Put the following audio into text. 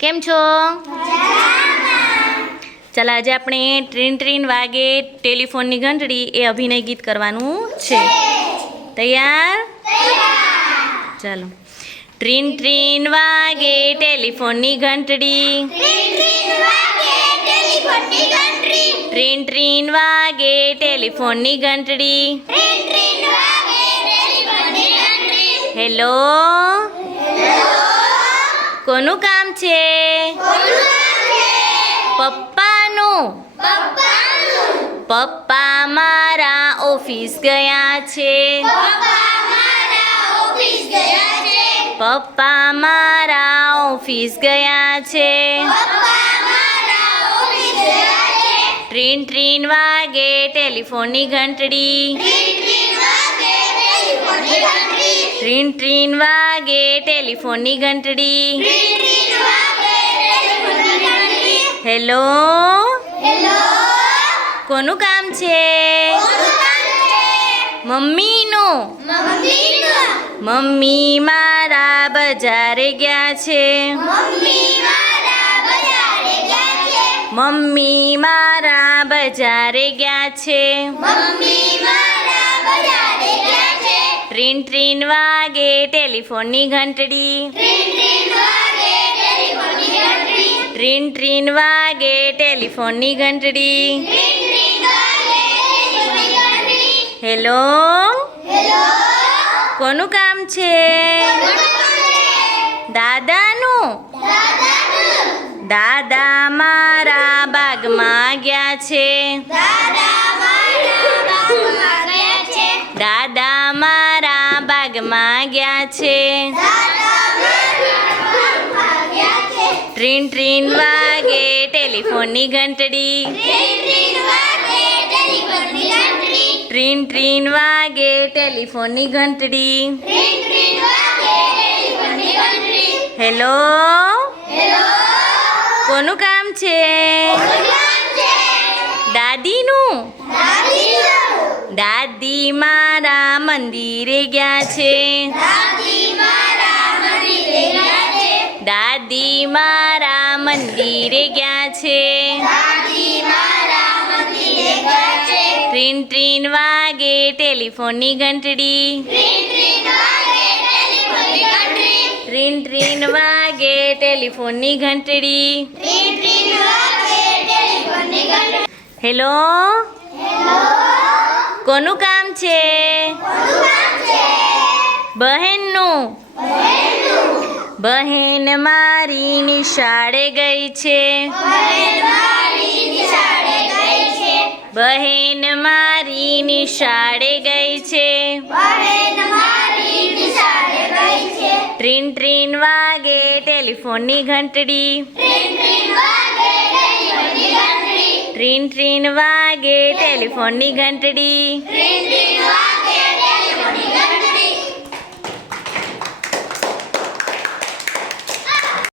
કેમ છો? ચાલો આજે આપણે ટ્રીન ટ્રીન વાગે ટેલિફોનની ઘંટડી એ અભિનય ગીત કરવાનું છે. તૈયાર? ચાલો. ટ્રીન ટ્રીન વાગે ટેલિફોનની ઘંટડી, ટ્રીન ટ્રીન વાગે ટેલિફોનની ઘંટડી. હેલો, કોનું કામ છે? પપ્પાનું. પપ્પા મારા ઓફિસ ગયા છે. પપ્પા મારા ઓફિસ ગયા છે. ટ્રીન ટ્રીન વાગે ટેલિફોનની ઘંટડી, ટ્રીન ટ્રીન વાગે ટેલિફોનની ઘંટડી. હેલો, કોનું કામ છે? મમ્મીનું. મમ્મી મારા બજારે ગયા છે. મમ્મી મારા બજારે ગયા છે. ટ્રીન ટ્રીન વાગે ટેલિફોનની ઘંટડી, ટ્રીન ટ્રીન વાગે ટેલિફોનની ઘંટડી. હેલો, કોનું કામ છે? દાદાનું. દાદા મારા બાગમાં ગયા છે. દાદા મારા બાગમાં ગયા છે. ટ્રીન ટ્રીન વાગે ટેલિફોનની ઘંટડી, ટ્રીન ટ્રીન વાગે ટેલિફોનની ઘંટડી. હેલો, કોનું કામ છે? દાદીનું. દાદી મારા મંદિરે ગયા છે. દાદી મારા મંદિરે ગયા છે. ટ્રીન ટ્રીન વાગે ટેલિફોનની ઘંટડી, ટ્રીન ટ્રીન વાગે ટેલિફોનની ઘંટડી. હેલો, કોનું કામ છે? બહેનનું. બહેન મારી નિશાળે ગઈ છે. બહેન મારી નિશાળે ગઈ છે. ટ્રીન ટ્રીન વાગે ટેલિફોનની ઘંટડી, ટ્રીન ટ્રીન વાગે ટેલિફોનની ઘંટડી.